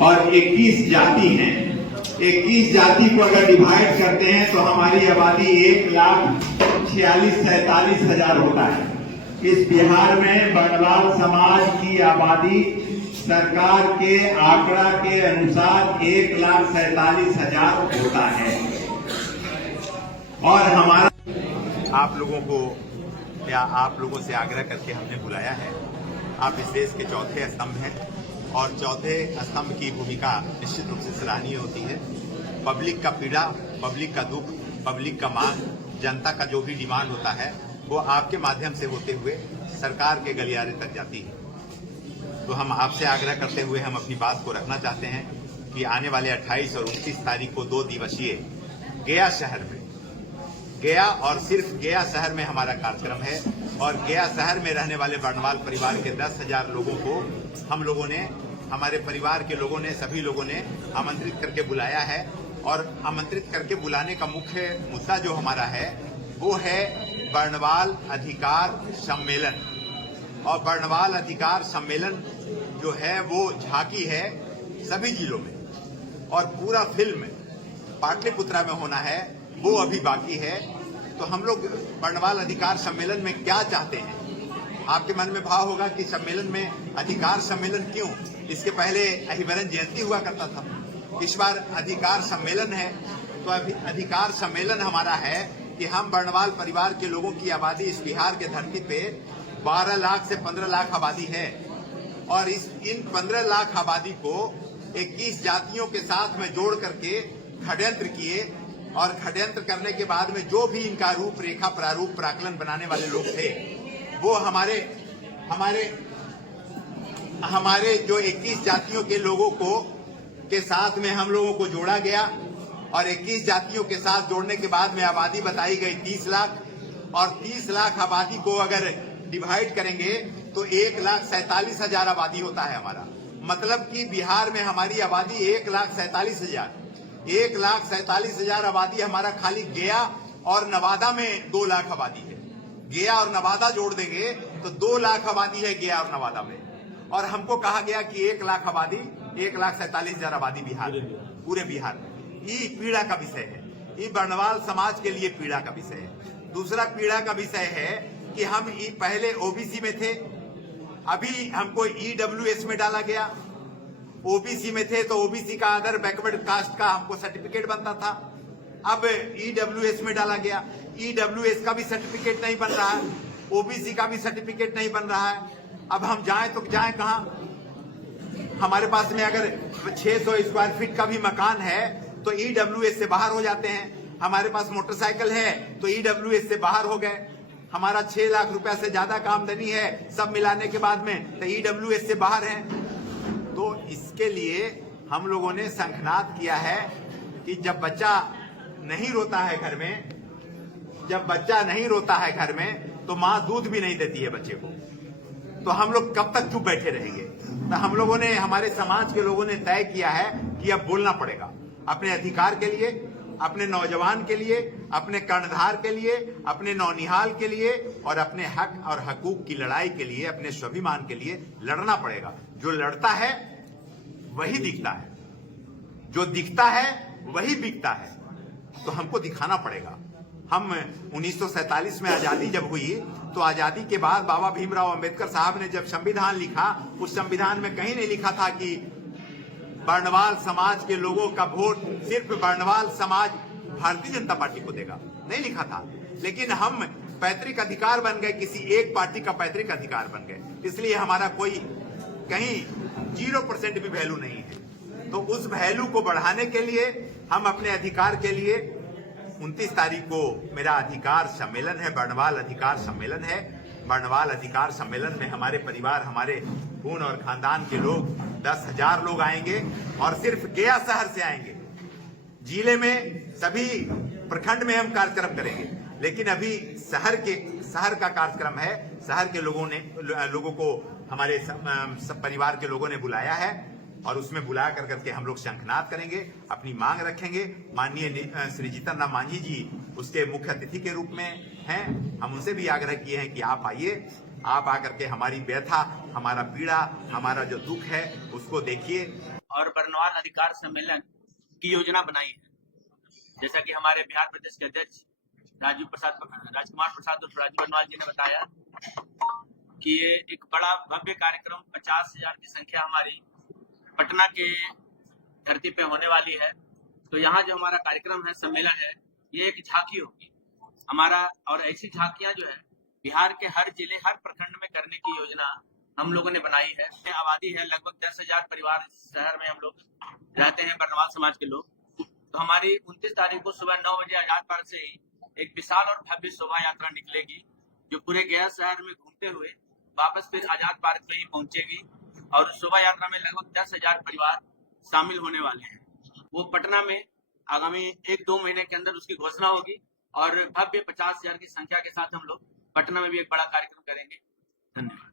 और 21 जाति हैं। 21 जाति को अगर डिवाइड करते हैं तो हमारी आबादी 1,46,47,000 होता है। इस बिहार में बर्नवाल समाज की आबादी सरकार के आंकड़ा के अनुसार 1,47,000 होता है। और हमारा आप लोगों को या आप लोगों से आग्रह करके हमने बुलाया है। आप इस देश के चौथे स्तंभ हैं और चौथे स्तंभ की भूमिका निश्चित रूप से सराहनीय होती है। पब्लिक का पीड़ा, पब्लिक का दुख, पब्लिक का मांग, जनता का जो भी डिमांड होता है वो आपके माध्यम से होते हुए सरकार के गलियारे तक जाती है। तो हम आपसे आग्रह करते हुए हम अपनी बात को रखना चाहते हैं कि आने वाले 28 और 29 तारीख को 2 दिवसीय गया शहर में, गया और सिर्फ गया शहर में हमारा कार्यक्रम है और गया शहर में रहने वाले बर्नवाल परिवार के 10,000 लोगों को हम लोगों ने, हमारे परिवार के लोगों ने, सभी लोगों ने आमंत्रित करके बुलाया है। और आमंत्रित करके बुलाने का मुख्य मुद्दा जो हमारा है वो है बर्नवाल अधिकार सम्मेलन। और बर्नवाल अधिकार सम्मेलन जो है वो झांकी है सभी जिलों में और पूरा फिल्म पाटलिपुत्रा में होना है, वो अभी बाकी है। तो हम लोग बर्नवाल अधिकार सम्मेलन में क्या चाहते हैं? आपके मन में भाव होगा कि सम्मेलन में अधिकार सम्मेलन क्यों? इसके पहले अहिवरन जयंती हुआ करता था, इस बार अधिकार सम्मेलन है। तो अभी अधिकार सम्मेलन हमारा है कि हम बर्नवाल परिवार के लोगों की आबादी इस बिहार के धरती पे 12 लाख से 15 लाख आबादी है और इन 15 लाख आबादी को 21 जातियों के साथ में जोड़ करके षड्यंत्र किए और षड्यंत्र करने के बाद में जो भी इनका रूपरेखा प्रारूप प्राकलन बनाने वाले लोग थे वो हमारे जो 21 जातियों के लोगों को के साथ में हम लोगों को जोड़ा गया और 21 जातियों के साथ जोड़ने के बाद में आबादी बताई गई 30 लाख और 30 लाख आबादी को अगर डिवाइड करेंगे तो 1,47,000 आबादी होता है हमारा। मतलब कि बिहार में हमारी आबादी 1,47,000, 1,47,000 आबादी हमारा खाली गया और नवादा में 2 लाख आबादी है। गया और नवादा जोड़ देंगे तो 2 लाख आबादी है गया और नवादा में। और हमको कहा गया कि 1 लाख आबादी, 1,47,000 आबादी बिहार, पूरे बिहार में। ये पीड़ा का विषय है, ये बर्नवाल समाज के लिए पीड़ा का विषय है। दूसरा पीड़ा का विषय है कि हम पहले ओबीसी में थे, अभी हमको ईडब्ल्यूएस में डाला गया। ओबीसी में थे तो ओबीसी का अदर बैकवर्ड कास्ट का हमको सर्टिफिकेट बनता था, अब ईडब्ल्यूएस में डाला गया। ईडब्ल्यूएस का भी सर्टिफिकेट नहीं बन रहा है, ओबीसी का भी सर्टिफिकेट नहीं बन रहा है। अब हम जाएं तो जाएं कहां? हमारे पास में अगर 600 स्क्वायर फीट का भी मकान है तो ईडब्ल्यूएस से बाहर हो जाते हैं। हमारे पास मोटरसाइकिल है तो ईडब्ल्यूएस से बाहर हो गए। हमारा 6 लाख रुपया से ज्यादा का आमदनी है, सब मिलाने के बाद में तो ईडब्ल्यूएस से बाहर है। तो इसके लिए हम लोगों ने शंखनाद किया है कि जब बच्चा नहीं रोता है घर में, जब बच्चा नहीं रोता है घर में तो माँ दूध भी नहीं देती है बच्चे को, तो हम लोग कब तक चुप बैठे रहेंगे? तो हम लोगों ने, हमारे समाज के लोगों ने तय किया है कि अब बोलना पड़ेगा अपने अधिकार के लिए, अपने नौजवान के लिए, अपने कर्णधार के लिए, अपने नौनिहाल के लिए और अपने हक और हकूक की लड़ाई के लिए, अपने स्वाभिमान के लिए लड़ना पड़ेगा। जो लड़ता है वही दिखता है, जो दिखता है वही बिकता है। तो हमको दिखाना पड़ेगा। हम 1947 में आजादी जब हुई तो आजादी के बाद बाबा भीमराव अंबेडकर साहब ने जब संविधान लिखा, उस संविधान में कहीं नहीं लिखा था कि बर्नवाल समाज के लोगों का वोट सिर्फ बर्नवाल समाज भारतीय जनता पार्टी को देगा, नहीं लिखा था। लेकिन हम पैतृक अधिकार बन गए, किसी एक पार्टी का पैतृक अधिकार बन गए, इसलिए हमारा कोई कहीं 0% भी वैल्यू नहीं है। तो उस वैल्यू को बढ़ाने के लिए हम अपने अधिकार के लिए 29 तारीख को मेरा अधिकार सम्मेलन है, बर्नवाल अधिकार सम्मेलन है। बर्नवाल अधिकार सम्मेलन में हमारे परिवार, हमारे खून और खानदान के लोग 10,000 लोग आएंगे और सिर्फ गया शहर से आएंगे। जिले में सभी प्रखंड में हम कार्यक्रम करेंगे, लेकिन अभी शहर का कार्यक्रम है। शहर के लोगों को हमारे सब परिवार के लोगों ने बुलाया है और उसमें बुला करके हम लोग शंखनाद करेंगे, अपनी मांग रखेंगे। माननीय श्री जीतन राम मांझी जी उसके मुख्य अतिथि के रूप में हैं। हम उनसे भी आग्रह किए हैं कि आप आइए, आप आकर के हमारी व्यथा, हमारा पीड़ा, हमारा जो दुख है उसको देखिए। और बरनवाल अधिकार सम्मेलन की योजना बनाई है। जैसा कि हमारे बिहार प्रदेश के अध्यक्ष राजकुमार प्रसाद उर्फ राजू बरनवाल जी ने बताया कि ये एक बड़ा भव्य कार्यक्रम 50,000 की संख्या हमारी पटना के धरती पे होने वाली है। तो यहाँ जो हमारा कार्यक्रम है, सम्मेलन है, ये एक झांकी होगी हमारा, और ऐसी झांकियां जो है बिहार के हर जिले, हर प्रखंड में करने की योजना हम लोगों ने बनाई है। आबादी है लगभग 10,000 परिवार इस शहर में हम लोग रहते हैं, बरनवाल समाज के लोग। तो हमारी 29 तारीख को सुबह 9 बजे आजाद पार्क से ही एक विशाल और भव्य शोभा यात्रा निकलेगी, जो पूरे गया शहर में घूमते हुए वापस फिर आजाद पार्क में ही पहुंचेगी। और शोभा यात्रा में लगभग 10,000 परिवार शामिल होने वाले हैं। वो पटना में आगामी 1-2 महीने के अंदर उसकी घोषणा होगी और भव्य 50,000 की संख्या के साथ हम लोग पटना में भी एक बड़ा कार्यक्रम करेंगे। धन्यवाद।